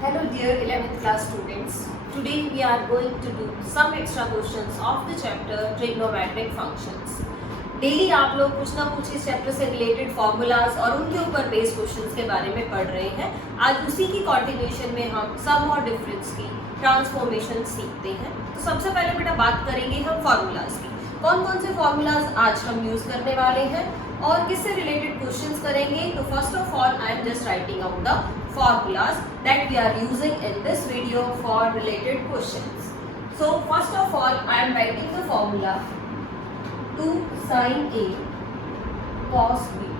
Hello dear 11th class students. Today we are going to do some extra questions of the chapter trigonometric functions. Daily आप लोग कुछ ना कुछ इस chapter से रिलेटेड फॉर्मूलाज और उनके ऊपर बेस्ड क्वेश्चंस के बारे में पढ़ रहे हैं. आज उसी की कंटिन्यूएशन में हम सम और डिफरेंस की ट्रांसफॉर्मेशन सीखते हैं. तो सबसे पहले बेटा बात करेंगे हम फॉर्मूलाज की. कौन कौन से फॉर्मूलाज आज हम यूज करने वाले हैं और किससे रिलेटेड क्वेश्चंस करेंगे. तो first of all I am just writing out the formulas that we are using in this video for related questions. So first of all I am writing the formula 2 sin A cos B.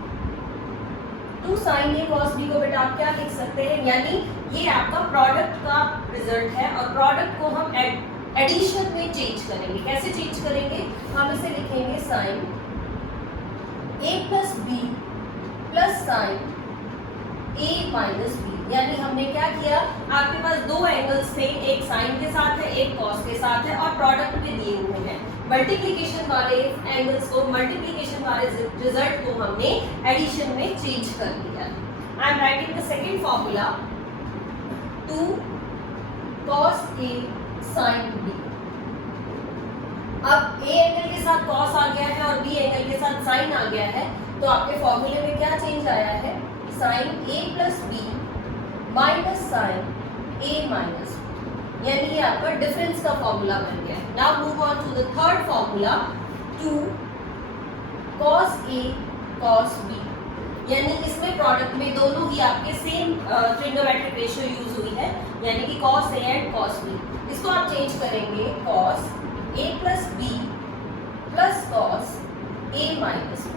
2 sin A cos B को बेटा आप क्या लिख सकते हैं, यानी ये आपका प्रोडक्ट का रिजल्ट है और प्रोडक्ट को हम एडिशन में चेंज करेंगे. कैसे चेंज करेंगे, हम इसे लिखेंगे sin A plus B plus sin A minus B. यानी हमने क्या किया, आपके पास दो एंगल्स थे, एक साइन के साथ है एक कॉस के साथ है और प्रोडक्ट में दिए हुए हैं. मल्टीप्लिकेशन वाले एंगल्स को, मल्टीप्लिकेशन वाले रिजल्ट को हमने एडिशन में चेंज कर दिया. आई am writing the second formula 2 cos A sin B. अब A एंगल के साथ cos आ गया है और B एंगल के साथ sin आ गया है, तो आपके फॉर्मूले में क्या चेंज आया है, sin A plus B माइनस sin A माइनस B. यानी ये आपका डिफरेंस का फॉर्मूला बन गया. Now move on to the third formula 2 cos A cos B. यानी इसमें प्रोडक्ट में दोनों ही आपके सेम ट्रिग्नोमेट्रिक रेशियो यूज हुई है, यानी कि cos A and cos B. इसको आप चेंज करेंगे cos A plus B plus cos A minus B.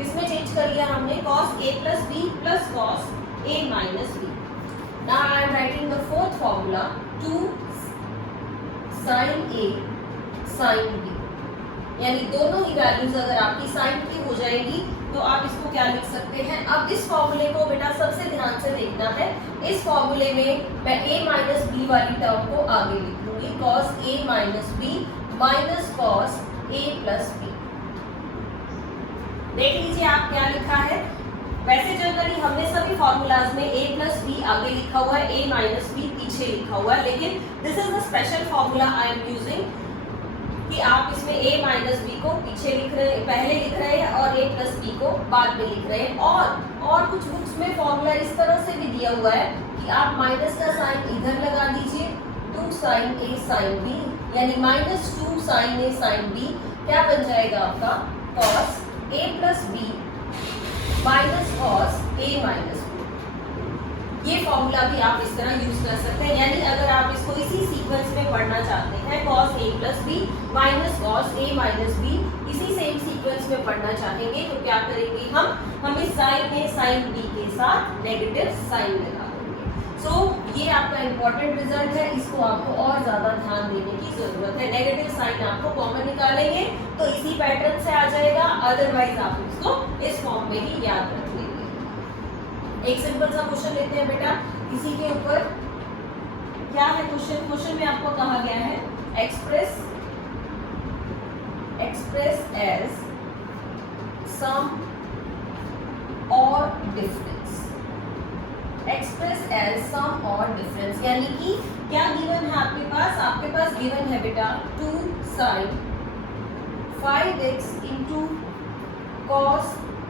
इसमें चेंज कर लिया हमने cos A plus B plus cos A minus B. Now I am writing the fourth formula 2 sin A sin B. यानी दोनों ही values अगर आपकी sign की हो जाएगी तो आप इसको क्या लिख सकते हैं. अब इस फॉर्मूले को बेटा सबसे ध्यान से देखना है. इस फॉर्मूले में मैं A माइनस बी वाली टर्म को आगे लिखूंगी cos A minus B minus cos A plus B. देख लीजिए आप क्या लिखा है. वैसे जनरली हमने सभी फॉर्मूलाज में A प्लस बी आगे लिखा हुआ है, A माइनस बी पीछे लिखा हुआ है, लेकिन this is the special formula I am using कि आप इसमें A माइनस बी को पीछे लिख रहे हैं, पहले लिख रहे हैं और A प्लस बी को बाद में लिख रहे हैं. और कुछ बुक्स में फॉर्मूला इस तरह से भी दिया हुआ है कि आप माइनस का साइन इधर लगा दीजिए 2 sin A sin B, यानी minus 2 sin A sin B क्या बन जाएगा आपका cos A plus B minus cos A minus B. ये फॉर्मूला भी आप इस तरह यूज कर सकते हैं. यानी अगर आप इसको इसी सीक्वेंस में पढ़ना चाहते हैं cos A plus B minus cos A minus B, इसी सेम सीक्वेंस में पढ़ना चाहेंगे तो क्या करेंगे, हम इस साइन में sin B के साथ नेगेटिव साइन लगा देंगे. सो ये आपका इंपॉर्टेंट रिजल्ट है, इसको आपको और ज्यादा ध्यान देने की जरूरत है. नेगेटिव साइन आपको कॉमन निकालेंगे तो इसी पैटर्न से आ जाएगा, अदरवाइज आप इसको इस फॉर्म में ही याद रख लेंगे. एक सिंपल सा क्वेश्चन लेते हैं बेटा. इसी के ऊपर क्या है क्वेश्चन में आपको कहा गया है एक्सप्रेस एज सम और डिफरेंस. एक्सप्रेस एज सम और डिफरेंस यानी कि क्या गिवन है आपके पास गिवन है बेटा 2 sin 5x into cos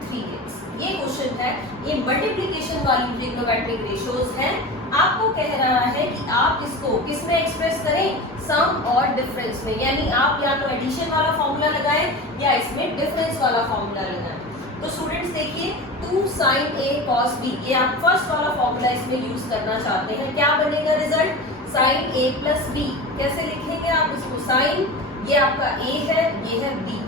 3x. ये क्वेश्चन है, ये मल्टीप्लिकेशन वाली ट्रिग्नोमेट्रिक रेशियोज हैं. आपको कह रहा है कि आप इसको किस में एक्सप्रेस करें, सम और डिफरेंस में. यानी आप या तो एडिशन वाला फॉर्मूला लगाएं या इसमें डिफरेंस वाला फॉर्मूला लगाएं. तो स्टूडेंट्स देखिए 2 sin A cos B, ये आप फर्स्ट वाला फॉर्मूला इसमें यूज करना चाहते हैं. क्या बनेगा result, sin A plus B. कैसे लिखेंगे आप इसको, sin ये आपका A है, ये है B,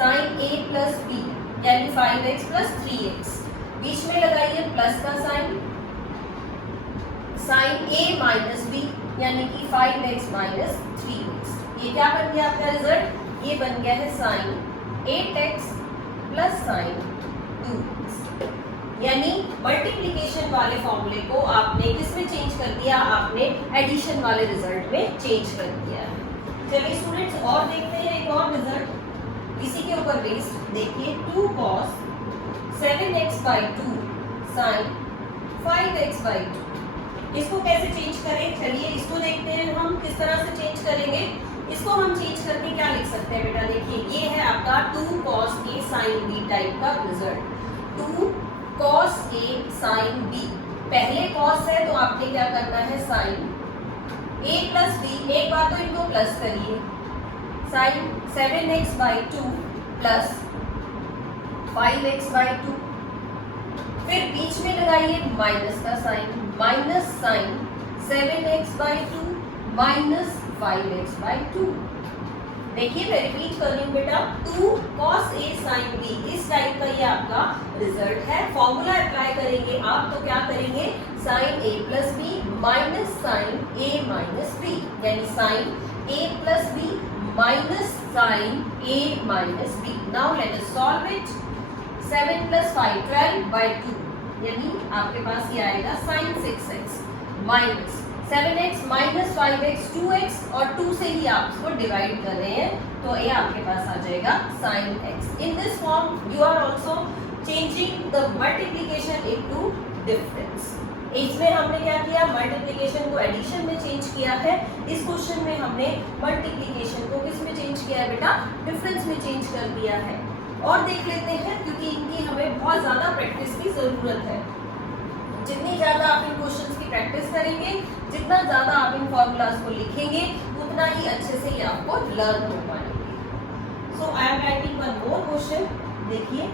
sin A plus B यानी 5x प्लस 3x. बीच में लगाइए प्लस का sign, sin A minus B यानी कि 5x माइनस 3x. ये क्या बन गया आपका रिजल्ट, ये बन गया है sin 8x plus sin 2x. यानी मल्टीप्लिकेशन वाले फॉर्मूले को आपने किसमें चेंज कर दिया, आपने एडिशन वाले रिजल्ट में चेंज कर दिया है. चलिए स्टूडेंट्स और देखते हैं एक और रिजल्ट इसी के ऊपर बेस्ड. देखिए 2 cos 7x by 2 sin 5x by 2. इसको कैसे चेंज करें, चलिए इसको देखते हैं हम किस तरह से चेंज करेंगे। इसको हम चेंज करके क्या लिख सकते हैं बेटा, देखिए ये है आपका 2 cos A sin B type का result. 2 cos A sin B, पहले cos है तो आपने क्या करना है sin A प्लस B, एक बार तो इनको प्लस करिए, sin 7x/2 प्लस 5x/2, फिर बीच में लगाइए माइनस का sign, minus sign 7x/2 minus 5x/2। देखिए मैं रिपीट कर रही हूँ बेटा, 2 cos A sin B, इस टाइप का ये आपका रिजल्ट है। फॉर्मूला अप्लाई करेंगे आप तो क्या करेंगे, sin A plus B minus sine A minus B, यानी sine A plus B minus sine A minus B. Now let us solve it. 7 plus 5 12/2, यानी आपके पास ये आएगा sin 6x minus 7x minus 5x 2x, और 2 से ही आप इसको divide कर रहे हैं तो ये आपके पास आ जाएगा sin x। In this form you are also changing the multiplication into difference. इसमें हमने क्या किया, मल्टीप्लीकेशन को एडिशन में चेंज किया है। इस क्वेश्चन में हमने मल्टीप्लीकेशन को किस में चेंज किया है बेटा, डिफरेंस में चेंज कर दिया है। और देख लेते हैं, क्योंकि इनकी हमें बहुत ज्यादा प्रैक्टिस की जरूरत है। जितनी ज्यादा आप इन क्वेश्चंस की प्रैक्टिस करेंगे, जितना ज्यादा आप इन फॉर्मूलाज को लिखेंगे, उतना ही अच्छे से ये आपको लर्न हो पाएंगे। So I am writing one more question. देखिए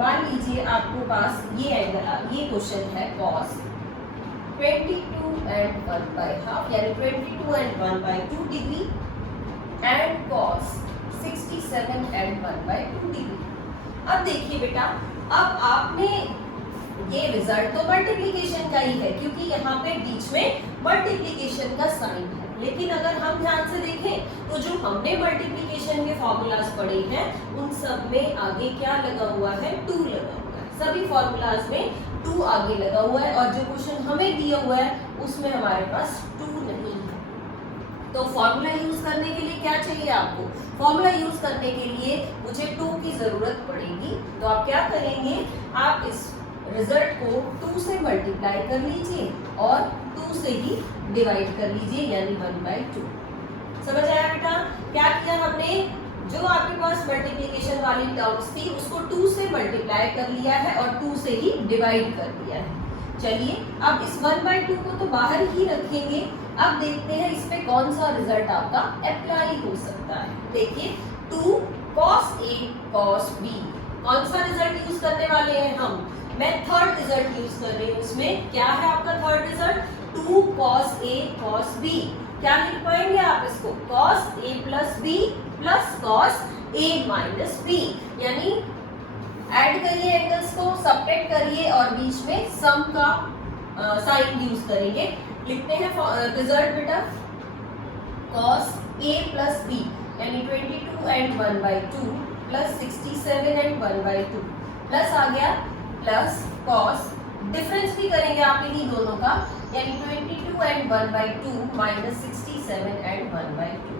मान लीजिए आपको पास ये एंगल, ये क्वेश्चन है cos 22 and 1/2, यानी 22 and 1/2 degree, and cos 67 and 1/2 degree. अब देखिए बेटा, अब आपने ये रिजल्ट तो मल्टीप्लीकेशन का ही है, क्योंकि यहाँ पे बीच में मल्टीप्लीकेशन का साइन है। लेकिन अगर हम ध्यान से देखें तो जो हमने मल्टीप्लीकेशन के फॉर्मूलाज पढ़े हैं उन सब में आगे क्या लगा हुआ है, 2 लगा हुआ है। सभी फॉर्मूलाज में 2 आगे लगा हुआ है, और जो क्वेश्चन हमें दिया हुआ है उसमें हमारे पास 2 नहीं है। तो फॉर्मूला यूज करने के लिए क्या चाहिए आपको, फॉर्मूला यूज करने के लिए मुझे 2 की जरूरत पड़ेगी। तो आप क्या करेंगे, आप इस रिजल्ट को 2 से मल्टीप्लाई कर लीजिए और 2 से ही डिवाइड कर लीजिए, यानी 1/2। समझ आया बेटा, क्या किया हमने, जो आपके पास मल्टीप्लिकेशन वाली टर्म्स थी उसको 2 से मल्टीप्लाई कर लिया है और 2 से ही डिवाइड कर दिया है। चलिए अब इस 1/2 को तो बाहर ही रखेंगे। अब देखते हैं इस पे कौन सा रिजल्ट आपका अप्लाई हो सकता है। देखिए 2 cos A cos B, कौन सा रिजल्ट यूज करने वाले हैं हम, मैं थर्ड रिजल्ट यूज कर रही हूँ। उसमें क्या है आपका third result, 2 cos A cos B। क्या लिख पाएंगे आप इसको, cos A plus B plus cos A minus B, यानी ऐड करिए एंगल्स को, सब्ट्रैक्ट करिए और बीच में सम का साइन यूज करेंगे। लिखते हैं रिजल्ट बेटा, cos A प्लस B, यानी 22 and 1/2 प्लस 67 and 1/2, प्लस आ गया प्लस cos, डिफरेंस भी करेंगे आप इन्हीं दोनों का, यानी 22 and 1/2 माइनस 67 and 1/2।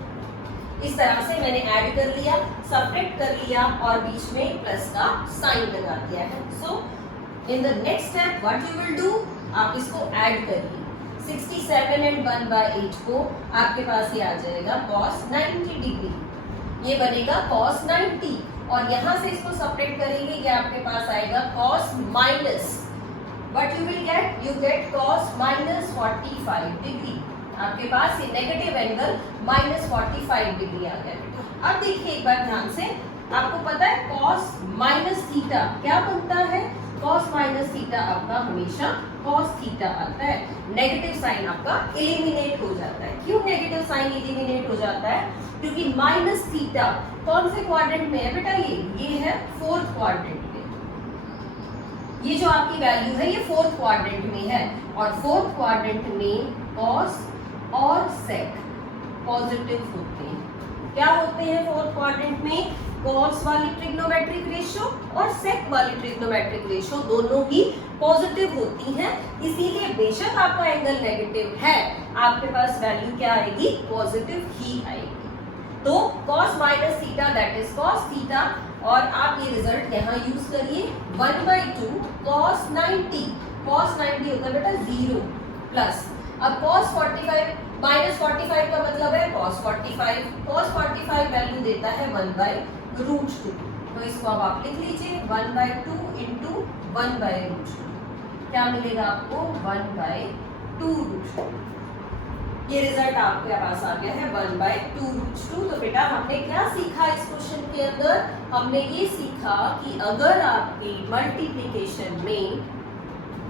इस तरह से मैंने ऐड कर लिया, सब्ट्रैक्ट कर लिया और बीच में प्लस का साइन लगा दिया है। So in the next step what you will do, आप इसको ऐड करिए। 67 and 1/8 को आपके पास ये आ जाएगा cos 90 डिग्री, ये बनेगा cos 90, और यहाँ से इसको सब्ट्रैक्ट करेंगे, ये आपके पास आएगा cos minus, but you will get, you get cos minus 45 degree. आपके पास ये नेगेटिव एंगल माइनस 45 डिग्री आ गया। अब देखिए एक बार ध्यान से, आपको पता है cos माइनस थीटा क्या बनता है, cos माइनस थीटा आपका हमेशा cos थीटा आता है। नेगेटिव साइन आपका एलिमिनेट हो जाता है। क्यों नेगेटिव साइन एलिमिनेट हो जाता है, क्योंकि माइनस थीटा कौन से क्वाड्रेंट में है बेटा, ये है 4th क्वाड्रेंट में। ये जो आपकी वैल्यू है ये 4th क्वाड्रेंट में है, और 4th क्वाड्रेंट में cos और sec पॉजिटिव होते हैं। क्या होते हैं 4th क्वाड्रेंट में, cos वाली ट्रिग्नोमेट्रिक रेशियो और sec वाली ट्रिग्नोमेट्रिक रेशियो दोनों ही पॉजिटिव होती हैं। इसीलिए बेशक आपका एंगल नेगेटिव है, आपके पास वैल्यू क्या आएगी, पॉजिटिव ही आएगी। तो cos minus theta that is cos theta, और आप ये रिजल्ट यहाँ यूज करिए 1/2 cos 90, cos 90 होगा बेटा 0, प्लस, अब cos 45 माइनस 45 का मतलब है cos 45, cos 45 वैल्यू देता है 1/√2, तो इसको अब आप लिख लीजिए 1/2 इंटू 1/√2, क्या मिलेगा आपको 1/2√2। ये रिजल्ट आपके पास आ गया है 1/2√2। तो बेटा हमने क्या सीखा इस क्वेश्चन के अंदर, हमने ये सीखा कि अगर आपकी मल्टीप्लिकेशन में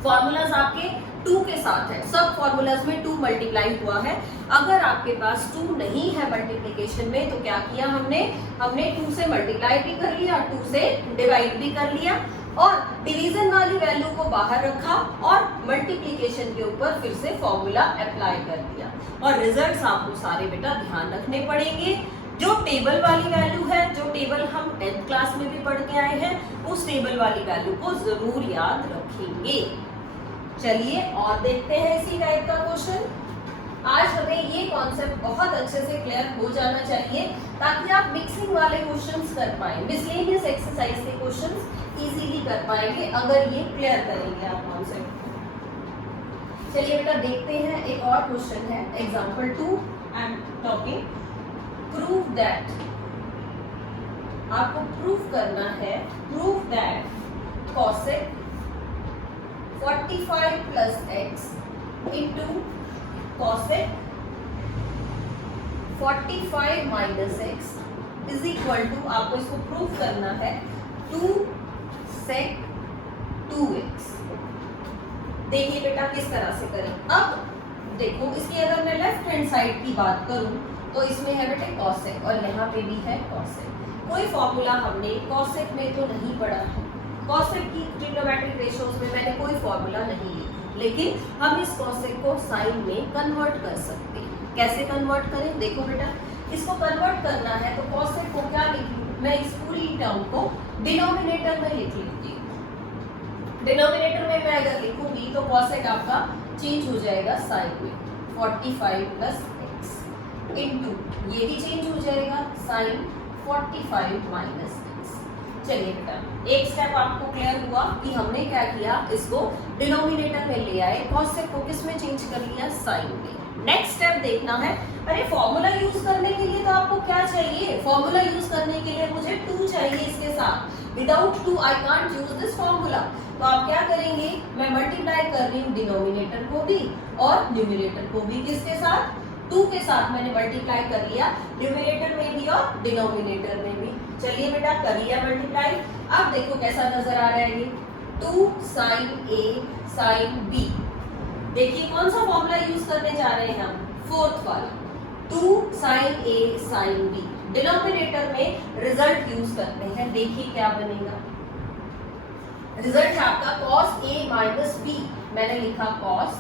फॉर्मूलाज आपके 2 के साथ है, सब फॉर्मूलाज में 2 मल्टीप्लाई हुआ है, अगर आपके पास 2 नहीं है मल्टीप्लिकेशन में तो क्या किया हमने 2 से मल्टीप्लाई भी कर लिया, 2 से डिवाइड भी कर लिया और डिवीजन वाली वैल्यू को बाहर रखा और मल्टीप्लिकेशन के ऊपर फिर से फॉर्मूला अप्लाई कर दिया। और रिजल्ट्स आपको सारे बेटा ध्यान रखने पड़ेंगे। जो टेबल वाली वैल्यू है, जो टेबल हम 10th क्लास में भी पढ़ के आए हैं, उस टेबल वाली वैल्यू को जरूर याद रखेंगे। चलिए और देखते हैं इसी टाइप का क्वेश्चन। आज हमें ये कॉन्सेप्ट बहुत अच्छे से क्लियर हो जाना चाहिए ताकि आप मिक्सिंग वाले क्वेश्चंस कर पाए, मिसलेनियस एक्सरसाइज के क्वेश्चंस इजीली कर पाएंगे अगर ये क्लियर करेंगे आप कॉन्सेप्ट को। चलिए बेटा देखते हैं, एक और क्वेश्चन है example 2 I am talking, prove that, आपको प्रूव करना है, prove that cosec 45 plus x into cosec 45 minus x is equal to, आपको इसको प्रूव करना है 2 sec 2x। देखिए बेटा किस तरह से करें। अब देखो इसकी अगर मैं लेफ्ट हैंड साइड की बात करूं तो इसमें है बेटे cosec और यहाँ पे भी है cosec। कोई फॉर्मूला हमने cosec में तो नहीं पढ़ा है, cosec की ट्रिग्नोमेट्रिक रेशियोज में मैंने कोई फॉर्मूला नहीं लिखा, लेकिन हम इस cosec को साइन में कन्वर्ट कर सकते हैं। कैसे कन्वर्ट करें, देखो बेटा इसको कन्वर्ट करना है तो cosec को क्या लिख लूं, मैं इस पूरी टर्म को डिनोमिनेटर में लिख लेती हूँ। डिनोमिनेटर में मैं अगर लिखूंगी तो cosec आपका चेंज हो जाएगा साइन में 45 प्लस एक्स इंटू, ये भी चेंज हो जाएगा साइन 45 माइनस एक्स। चलिए बेटा एक स्टेप आपको क्लियर हुआ कि हमने क्या किया, इसको डिनोमिनेटर में ले आए, cosec को किस में चेंज कर लिया, साइन में। नेक्स्ट स्टेप देखना है, अरे फॉर्मूला यूज करने के लिए तो आपको क्या चाहिए, फॉर्मूला यूज करने के लिए मुझे 2 चाहिए इसके साथ, without 2 I can't use this formula. तो आप क्या करेंगे, मैं मल्टीप्लाई कर रही हूँ डिनोमिनेटर को भी और न्यूमरेटर को भी, किसके साथ, 2 के साथ मैंने मल्टीप्लाई कर लिया, न्यूमरेटर में भी और डिनोमिनेटर में भी। चलिए बेटा कर लिया मल्टीप्लाई। अब देखो कैसा नजर आ रहा है ये 2 sin a sin b। देखिए कौन सा फॉर्मूला यूज करने जा रहे हैं हम, फोर्थ वाला 2 sin a sin b। Denominator में रिजल्ट यूज करते हैं, देखिए क्या बनेगा, रिजल्ट है आपका cos a माइनस b, मैंने लिखा cos,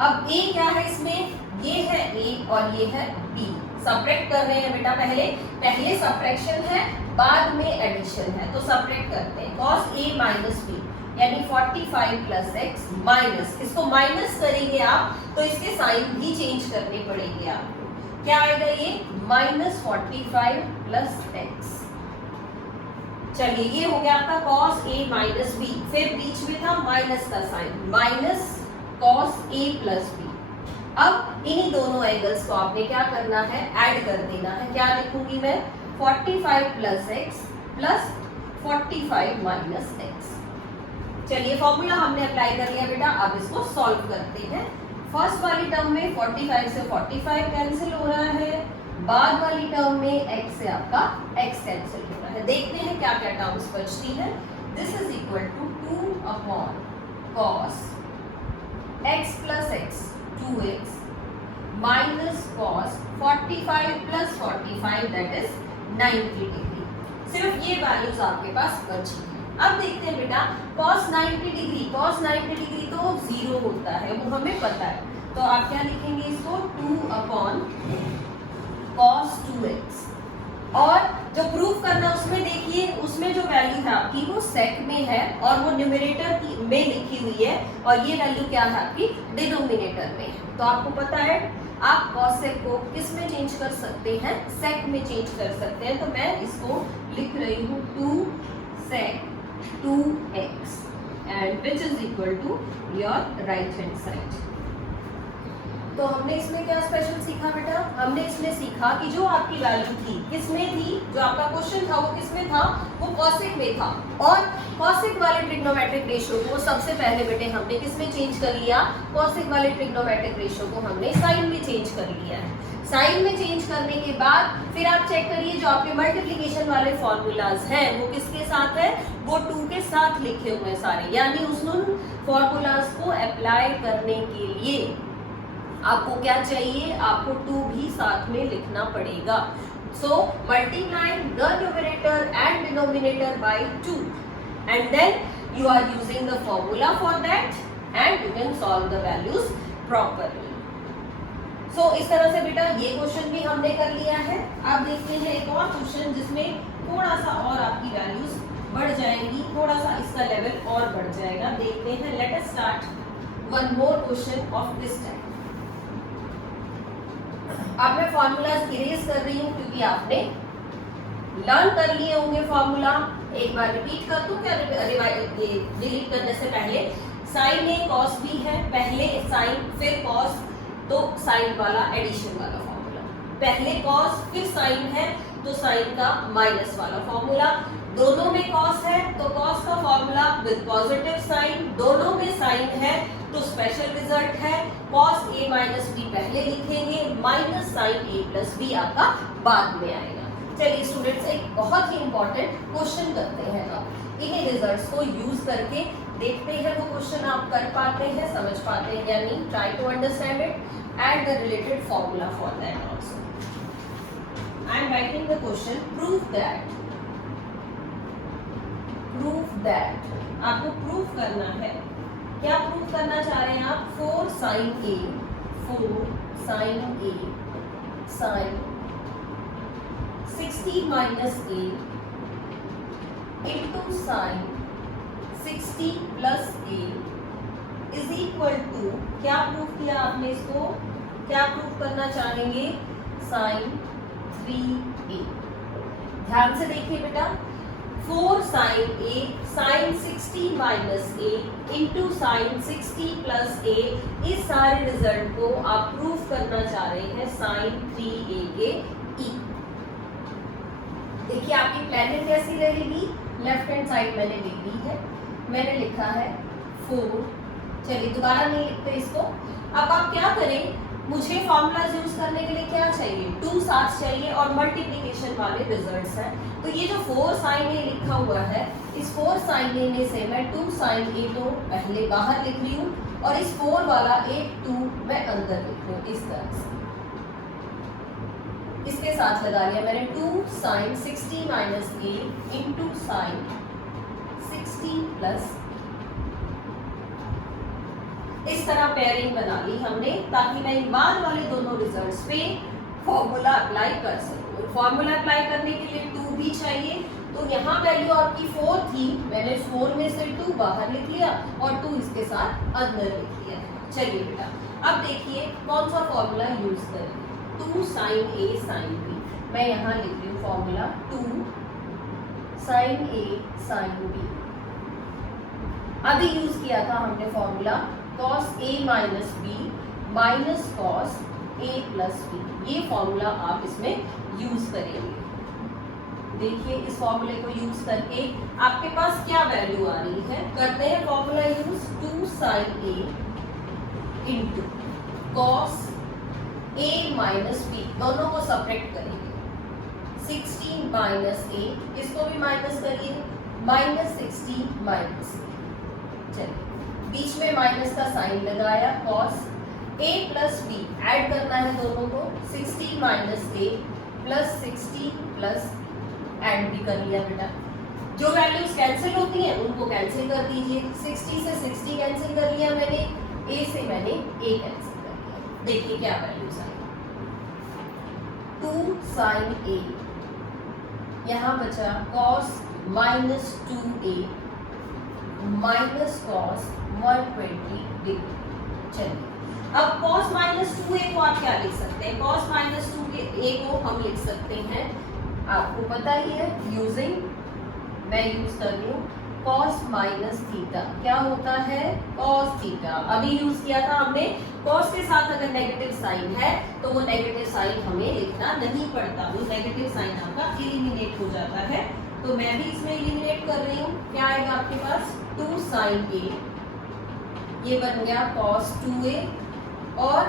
अब a क्या है इसमें, ये है a और ये है b, सब्ट्रैक्ट कर रहे हैं बेटा, पहले सब्ट्रैक्शन है बाद में एडिशन है, तो सब्ट्रैक्ट करते हैं cos a माइनस b यानी 45 प्लस एक्स माइनस, इसको माइनस करेंगे आप तो इसके साइन भी चेंज करने पड़ेंगे आपको, क्या आएगा ये माइनस 45 प्लस एक्स। चलिए ये हो गया आपका cos a माइनस b, फिर बीच में था माइनस का sign, minus cos a plus b। अब इन्हीं दोनों एंगल्स को आपने क्या करना है, ऐड कर देना है, क्या लिखूंगी मैं 45 plus x plus 45 minus x. चलिए फॉर्मूला हमने अप्लाई कर लिया बेटा, अब इसको सॉल्व करते हैं। फर्स्ट वाली टर्म में 45 से 45 कैंसिल हो रहा है, बाद वाली टर्म में x से आपका x कैंसिल हो रहा है। देखते हैं क्या क्या टर्म्स बचती है। This is equal to 2 upon cos x plus x 2x minus cos 45 plus 45 that is 90 degree. सिर्फ ये वैल्यूज आपके पास बची। अब देखते हैं बेटा cos 90 डिग्री तो 0 होता है, वो हमें पता है, तो आप क्या लिखेंगे इसको 2 अपॉन cos 2x। और जो प्रूफ करना उसमें देखिए, उसमें जो वैल्यू है आपकी वो सेक में है और वो न्यूमरेटर की में लिखी हुई है और ये वैल्यू क्या है आपकी डिनोमिनेटर में है। तो आपको पता है आप cosec को किस में चेंज कर सकते हैं, सेक में चेंज कर सकते हैं। तो मैं इसको लिख रही हूँ 2 sec 2x and which is equal to your right hand side। तो हमने इसमें क्या स्पेशल सीखा बेटा? हमने इसमें सीखा कि जो आपकी वैल्यू थी किसमें थी, जो आपका क्वेश्चन था वो किसमें था, वो कॉसेक में था। और कॉसेक वाले ट्रिग्नोमेट्रिक रेशियो को सबसे पहले बेटे हमने किसमें चेंज कर लिया? कॉसेक वाले ट्रिग्नोमेट्रिक रेशियो को हमने साइन में चेंज कर लिया है। साइन में चेंज करने के बाद फिर आप चेक करिए जो आपके मल्टीप्लिकेशन वाले फॉर्मूलाज हैं वो किसके साथ है? वो 2 के साथ लिखे हुए हैं सारे, यानी उस फॉर्मूलाज को अप्लाई करने के लिए आपको क्या चाहिए? आपको 2 भी साथ में लिखना पड़ेगा। So multiply the numerator and denominator by 2 and then you are using the formula for that and you can solve the values properly. So इस तरह से बेटा ये क्वेश्चन भी हमने कर लिया है। अब देखते हैं एक और क्वेश्चन जिसमें थोड़ा सा और आपकी वैल्यूज बढ़ जाएंगी, थोड़ा सा इसका लेवल और बढ़ जाएगा। देखते हैं, let us start one more question of this type. अब मैं फॉर्मूलाज इरेज कर रही हूँ क्योंकि आपने लर्न कर लिए होंगे फॉर्मूला। एक बार रिपीट कर दूं क्या? डिलीट करने से पहले साइन ए कॉस बी है, पहले साइन फिर कॉस, तो साइन वाला एडिशन वाला फॉर्मूला, पहले कॉस फिर साइन है तो साइन का माइनस वाला फॉर्मूला, दोनों में कॉस है तो कॉस का फॉर्मूला विद पॉजिटिव साइन, दोनों में साइन है तो स्पेशल रिजल्ट है कॉस ए माइनस बी पहले लिखेंगे, माइनस साइन ए प्लस बी आपका बाद में आएगा। चलिए स्टूडेंट्स एक बहुत ही इंपॉर्टेंट क्वेश्चन करते हैं। अब इन्हीं रिजल्ट्स को यूज करके देखते हैं वो क्वेश्चन आप कर पाते हैं, समझ पाते हैं या नहीं। Try to understand it and the related formula for that also. I am writing the question, prove that आपको प्रूफ करना है। क्या प्रूफ करना चाह रहे हैं आप? 4 sin A sin 60 minus A into sin 60 plus A is equal to, क्या प्रूफ किया आपने इसको? क्या प्रूफ करना चाहेंगे? sin 3A। ध्यान से देखिए बेटा, 4 sin A sin 60 minus A into sin 60 plus A, इस सारे रिजल्ट को आप प्रूफ करना चाह रहे हैं sin 3A के इक्वल। देखिए आपकी प्लेनेट कैसी रहेगी? लेफ्ट हैंड साइड मैंने ले ली है, मैंने लिखा है 4। चलिए दोबारा नहीं लिखते इसको। अब आप क्या करें, मुझे फॉर्मूलाज यूज करने के लिए क्या चाहिए? 2 साथ चाहिए और मल्टीप्लिकेशन वाले रिजल्ट्स हैं। तो ये जो 4 sin A लिखा हुआ है, इस 4 sin A में से मैं 2 sin A तो पहले बाहर लिख रही हूँ और इस 4 वाला 2 मैं अंदर लिख रही हूँ इस तरह से। इसके साथ लगा लिया मैंने 2 sin 60 minus A into sin 60 plus, इस तरह पेयरिंग बना ली हमने ताकि मैं इन बाद वाले दोनों रिजल्ट्स पे फॉर्मूला अप्लाई कर सकूं। फॉर्मूला अप्लाई करने के लिए 2 भी चाहिए, तो यहाँ वैल्यू आपकी 4 थी, मैंने 4 में से 2 बाहर लिख लिया और 2 इसके साथ अंदर लिख लिया। चलिए बेटा अब देखिए कौन सा फॉर्मूला यूज करें। 2 sin A sin B, मैं यहाँ लिख रही हूँ formula 2 sin A sin B। अभी यूज किया था हमने formula cos A minus B minus cos A plus B, ये फॉर्मूला आप इसमें यूज करेंगे। देखिए इस फॉर्मूले को यूज करके आपके पास क्या वैल्यू आ रही है। करते हैं formula use, 2 sin A into cos A minus B, दोनों को सब्ट्रैक्ट करेंगे। 16 minus A, इसको भी माइनस करिए, माइनस 60 माइनस। चलिए बीच में माइनस का साइन लगाया, cos A plus B add करना है दोनों को, 60 minus A plus 60 plus add भी कर लिया बेटा। जो वैल्यूज कैंसिल होती हैं उनको कैंसिल कर दीजिए। 60 से 60 कैंसिल कर लिया मैंने, A से मैंने A कैंसिल कर लिया। देखिए क्या वैल्यूज आई। 2 sin A, यहाँ बचा cos minus 2A minus cos 120 degree. चलिए अब cos माइनस 2A को आप क्या लिख सकते हैं? cos माइनस 2A को हम लिख सकते हैं, आपको पता ही है, यूजिंग, मैं यूज कर रही हूँ cos माइनस थीटा क्या होता है cos थीटा। अभी यूज किया था हमने cos के साथ अगर नेगेटिव साइन है तो वो नेगेटिव साइन हमें लिखना नहीं पड़ता, वो नेगेटिव साइन आपका एलिमिनेट हो जाता है। तो मैं भी इसमें एलिमिनेट कर रही हूँ। क्या आएगा आपके पास 2 sin a, ये बन गया cos 2a और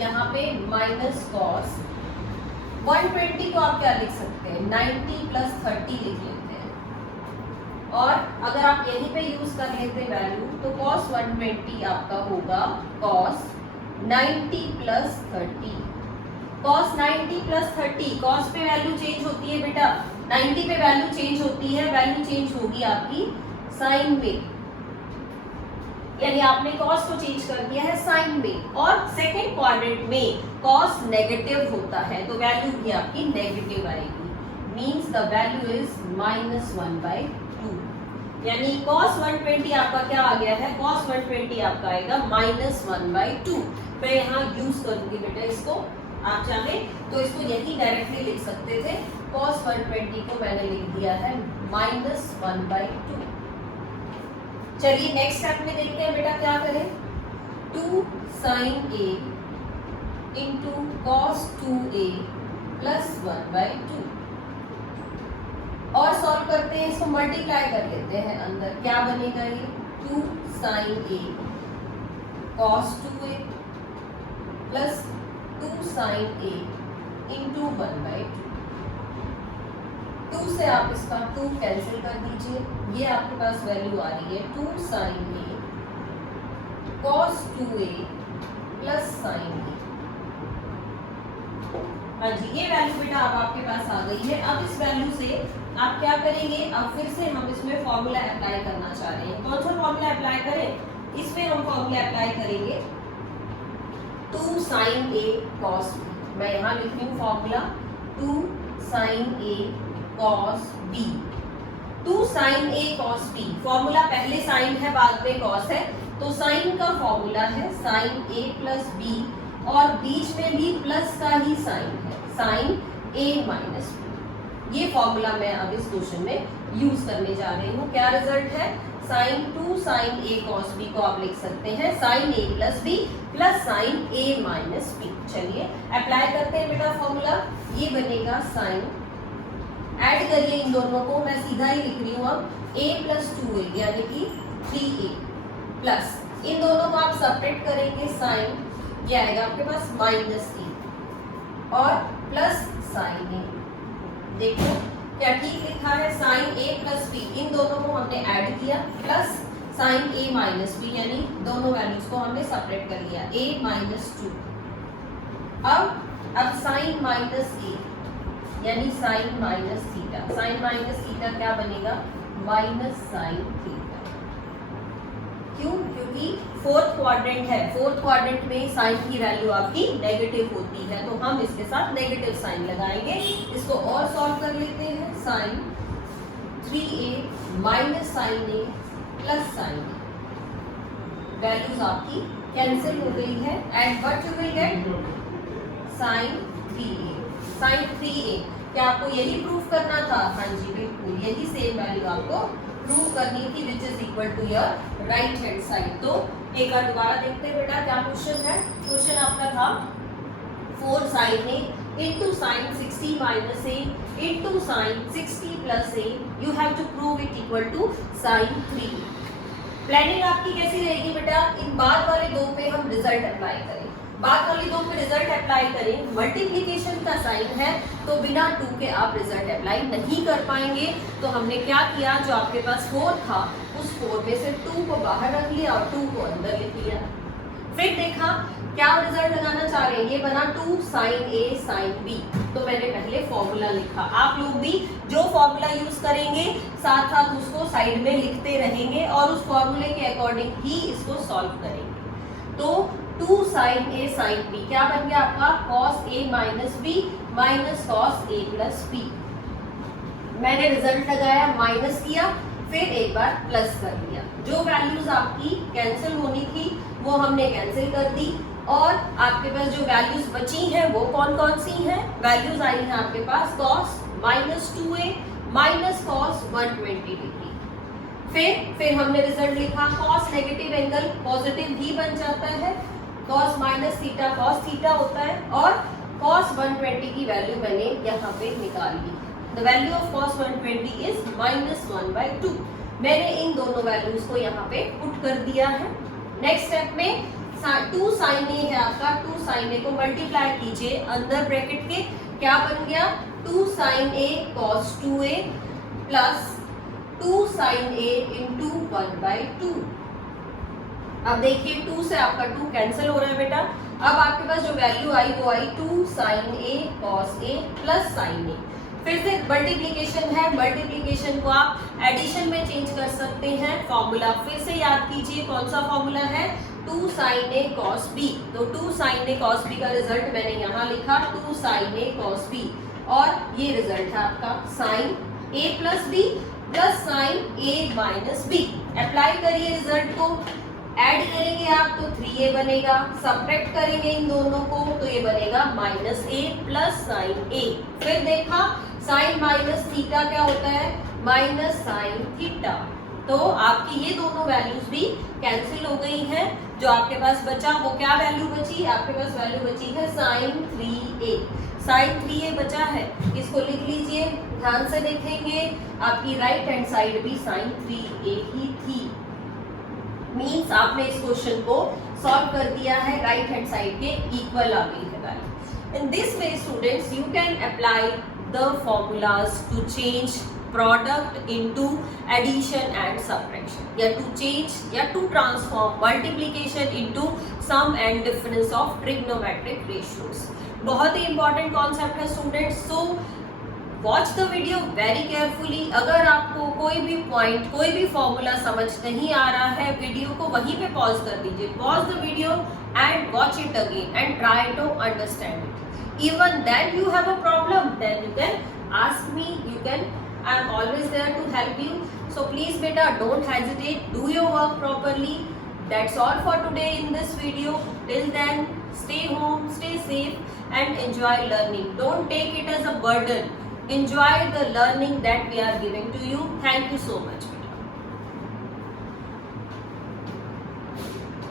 यहाँ पे माइनस cos 120 को आप क्या लिख सकते हैं 90 प्लस 30 लिख लेते हैं। और अगर आप यहीं पे यूज कर लेते वैल्यू तो cos 120 आपका होगा cos 90 plus 30। cos 90 plus 30, cos पे वैल्यू चेंज होती है बेटा, 90 पे वैल्यू चेंज होती है, वैल्यू चेंज होगी आपकी साइन में, यानी आपने cos को चेंज कर दिया है साइन में। और सेकंड क्वाड्रेंट में cos नेगेटिव होता है तो वैल्यू भी आपकी नेगेटिव आएगी, मींस द वैल्यू इज -1/2। यानी cos 120 आपका क्या आ गया है, cos 120 आपका आएगा -1/2। मैं यहाँ यूज करूंगी बेटा इसको, आप चाहे तो इसको यही डायरेक्टली लिख सकते थे। cos 120 को मैंने लिख दिया है -1/2। चलिए नेक्स्ट स्टेप में देखते हैं बेटा क्या करें। 2 sin a into cos 2a plus 1/2 और सॉल्व करते हैं, इसको मल्टीप्लाई कर लेते हैं अंदर। क्या बनेगा ये 2 sin a cos 2a plus 2 sin a into 1/2। 2 से आप इसका 2 कैंसिल कर दीजिए, ये आपके पास वैल्यू आ रही है 2 sin a cos 2a plus sin a। हाँ जी, ये वैल्यू बेटा अब आपके पास आ गई है। अब इस वैल्यू से आप क्या करेंगे, अब फिर से हम इसमें फॉर्मूला अप्लाई करना चाह रहे हैं। कौन सा फॉर्मूला अप्लाई करें, इसमें हम फॉर्मूला अप्लाई करेंगे 2 sin a cos b। मैं यहाँ लिख रही हूँ formula 2 sin a cos b। 2 sin a cos b, formula पहले साइन है बाद में cos है, तो साइन का फॉर्मूला है sin a प्लस b और बीच में भी प्लस का ही साइन है, sin a माइनस b। ये फॉर्मूला मैं अब इस क्वेश्चन में यूज करने जा रही हूँ। क्या रिजल्ट है, sin 2 sin a cos b को आप लिख सकते हैं sin a plus b plus sin a minus b। चलिए अप्लाई करते हैं बेटा फॉर्मूला, ये बनेगा sin, ऐड करिए इन दोनों को, मैं सीधा ही लिख रही हूँ अब a प्लस 2a यानी कि 3a प्लस इन दोनों को आप सेपरेट करेंगे sin, ये आएगा आपके पास माइनस a और प्लस sin a। देखो क्या ठीक लिखा है, sin a प्लस b, इन दोनों को हमने ऐड किया plus sin a minus b, यानी दोनों वैल्यूज को हमने सेपरेट कर लिया a माइनस 2। अब sin माइनस a यानी sin minus theta, sin minus theta क्या बनेगा माइनस sin थीटा। क्यों, क्योंकि फोर्थ क्वाड्रेंट है, फोर्थ क्वाड्रेंट में साइन की वैल्यू आपकी नेगेटिव होती है, तो हम इसके साथ नेगेटिव साइन लगाएंगे। इसको और सॉल्व कर लेते हैं, sin 3a minus sin a plus sin a, values आपकी कैंसिल हो गई है and what you will get sin 3a। sin 3a क्या आपको यही प्रूव करना था, हाँ जी बिल्कुल, यही सेम वैल्यू आपको प्रूव करनी थी which is equal to your right hand side. तो एक बार दोबारा देखते हैं बेटा क्या क्वेश्चन है। क्वेश्चन आपका था 4 sin a into sin 60 minus a into sin 60 plus a, you have to prove it equal to sin 3। Planning आपकी कैसी रहेगी बेटा, इन बाद वाले दो पे हम रिजल्ट अप्लाई करें, बाद वाले दो पे रिजल्ट अप्लाई करें। मल्टीप्लिकेशन का साइन है तो बिना 2 के आप रिजल्ट अप्लाई नहीं कर पाएंगे। तो हमने क्या किया, जो आपके पास 4 था उस 4 में से 2 को बाहर रख लिया और 2 को अंदर लिख लिया। फिर देखा क्या रिजल्ट लगाना चाह रहे हैं, ये बना 2 sin a sin b, तो मैंने पहले फॉर्मूला लिखा। आप लोग भी जो फॉर्मूला यूज करेंगे साथ साथ उसको साइड में लिखते रहेंगे और उस फॉर्मूले के अकॉर्डिंग ही इसको सॉल्व करेंगे। तो 2 sin a sin b क्या बन गया आपका cos a minus b minus cos a plus b। मैंने रिजल्ट लगाया, माइनस किया, फिर एक बार प्लस कर दिया। जो वैल्यूज आपकी कैंसिल होनी थी वो हमने कैंसिल कर दी और आपके पास जो वैल्यूज बची हैं वो कौन कौन सी हैं, वैल्यूज आई हैं आपके पास cos minus 2a minus cos 120 degree. फिर हमने रिजल्ट लिखा, cos नेगेटिव एंगल पॉजिटिव ही बन जाता है, cos minus theta cos theta होता है, और cos 120 की वैल्यू मैंने यहाँ पे निकाल ली। The value of cos 120 is -1/2। मैंने इन दोनों वैल्यूज को यहाँ पे पुट कर दिया है। नेक्स्ट स्टेप में 2 sin a है आपका, 2 sin a को मल्टीप्लाई कीजिए अंदर ब्रैकेट के, क्या बन गया 2 sin a cos 2a plus 2 sin a into 1/2। अब देखिए 2 से आपका 2 कैंसिल हो रहा है बेटा। अब आपके पास जो वैल्यू आई वो आई 2 sin a cos a plus sin a। फिर से मल्टीप्लिकेशन है, मल्टीप्लिकेशन को आप एडिशन में चेंज कर सकते हैं। फॉर्मूला फिर से याद कीजिए, कौन सा फॉर्मूला है 2 sin a cos b। तो 2 sin a cos b का रिजल्ट मैंने यहाँ लिखा 2 sin a cos b, और ये रिजल्ट है आपका sin a plus b plus sin a minus b। Apply करिए रिजल्ट को, ऐड करेंगे आप तो 3a बनेगा, सब्ट्रैक्ट करेंगे इन दोनों को तो ये बनेगा -a प्लस sin a। फिर देखा sin माइनस थीटा क्या होता है माइनस sin थीटा। तो आपकी ये दोनों वैल्यूज भी कैंसिल हो गई हैं। जो आपके पास बचा वो क्या वैल्यू बची, आपके पास वैल्यू बची है sin 3a। sin 3a बचा है, इसको लिख लीजिए, ध्यान से देखेंगे आपकी राइट हैंड साइड भी sin 3a ही थी। मीन्स आपने इस क्वेश्चन को सॉल्व कर दिया है, राइट हैंड साइड के इक्वल आ गई है value. In this way students you can apply the formulas to change product into addition and subtraction, या to change या to transform multiplication into sum and difference of trigonometric ratios। बहुत ही important concept है students, so watch the video very carefully। अगर आपको कोई भी point कोई भी फॉर्मूला समझ नहीं आ रहा है, वीडियो को वहीं पे पॉज कर दीजिए, pause the video and watch it again and try to understand it. Even then you have a problem, then you can ask me, you can, I am always there to help you. So please beta, don't hesitate, do your work properly. That's all for today in this video. Till then, stay home, stay safe and enjoy learning. Don't take it as a burden. Enjoy the learning that we are giving to you. Thank you so much.